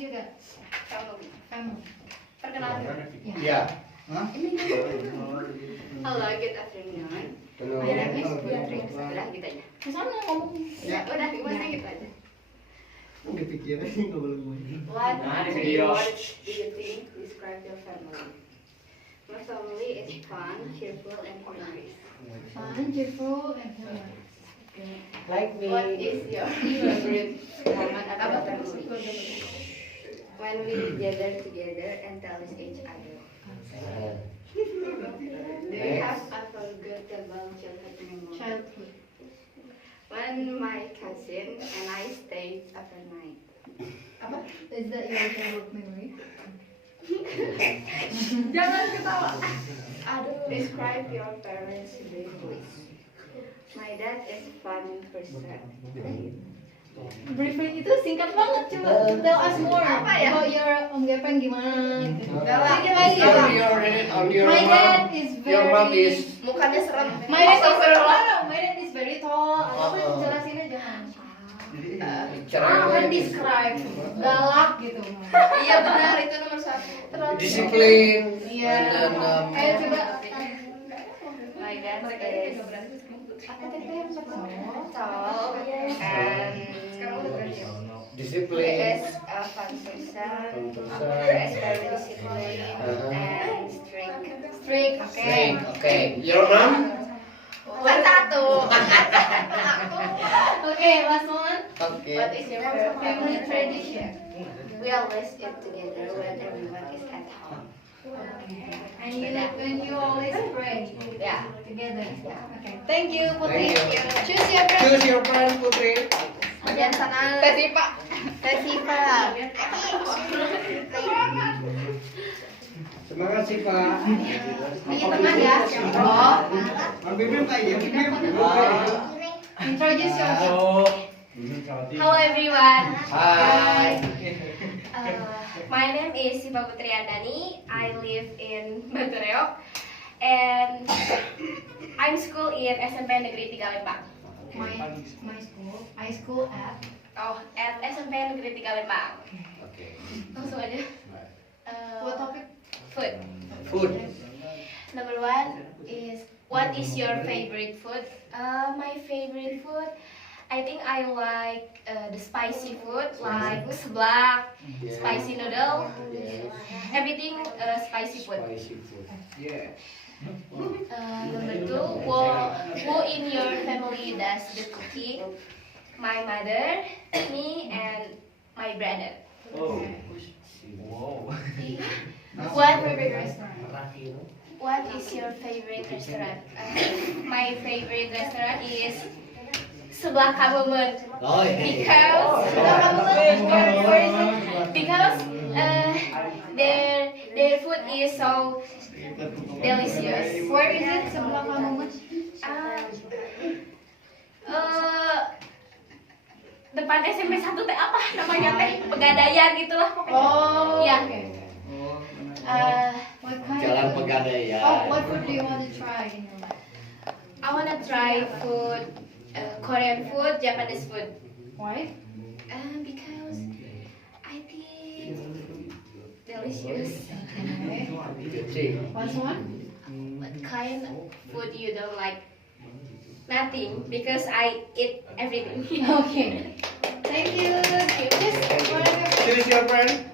juga. Family. Perkenalan. Iya. Halo, good afternoon. Halo. Beatrix. Udah gitu aja. Kesana ngomong. Ya, udah gimana gitu aja. Kepikiran sih nggak boleh ngomong. What Nah, di do video. you think describe your family? My family is fun, cheerful, and organized. Fun, cheerful, and family. Like me. What is your favorite moment about family? When we gather together and tell each other. Do you have a forgettable childhood memory? Childhood. When my cousin and I stayed overnight. Apa? Is that your childhood memory? Jangan ketawa. Aduh. Describe your parents today, please. My dad is a fun person. Briefing itu singkat banget, coba tell us more. Apa ya? About your Om Gepeng gimana? Sedikit lagi. My dad is very. Your mom is. Mukanya serem. My dad is Astagfirullah. my dad is very tall. Apa jelasin aja kan? Cara Describe galak gitu. Iya benar, itu nomor 1. disiplin. Iya. Dan Ayo coba. My dad is tall and he disiplin. is a fun person. He is very disciplined and strict. Strict, oke. Oke. Your mom? Bukan satu. Oke, last one. Oke. What is your favorite Family family tradition. We always eat together when everyone is at home. And when you always pray Ya. together. Okay. Thank you, Putri. Thank you. Choose your friend. Choose your friend, Putri. Bagian sana. Tesipa. Tesipa. Semangat sih Pak. Di tengah ya. Oh. Bibim kayak bibim. Introduce yourself. Hello everyone. Hai. My name is Siva Putri Andani. I live in Batu and I'm school in SMP Negeri 3 Lembang. My school. I school at. At SMP Negeri 3 Lembang. Oke. Langsung aja. What topic? Food. Food. Number 1 is what is your favorite food? My favorite food, I think I like the spicy food like seblak, Yeah. spicy noodle, Yes. everything spicy food. Spicy food. Yeah. Number 2, who in your family does the cooking? My mother, me, and my brother. Oh. Wow. What Favorite restaurant? What is your favorite restaurant? My favorite restaurant is Sebelah Kamandaka Oh iya. because their food is so delicious. Where is it? Sebelah kamu, Mas? Depan SMP 1 teh apa namanya teh Pegadaian gitulah pokoknya. Oh, ya. okay. What kind Jalan of food? Pegadaian. Oh, what food do you want to try? I wanna try food, Korean food, Japanese food. Why? Because I think delicious. Okay. Last one? What kind of food you don't like? Nothing, because I eat everything. Okay. Thank you. Just one of your Choose your friend.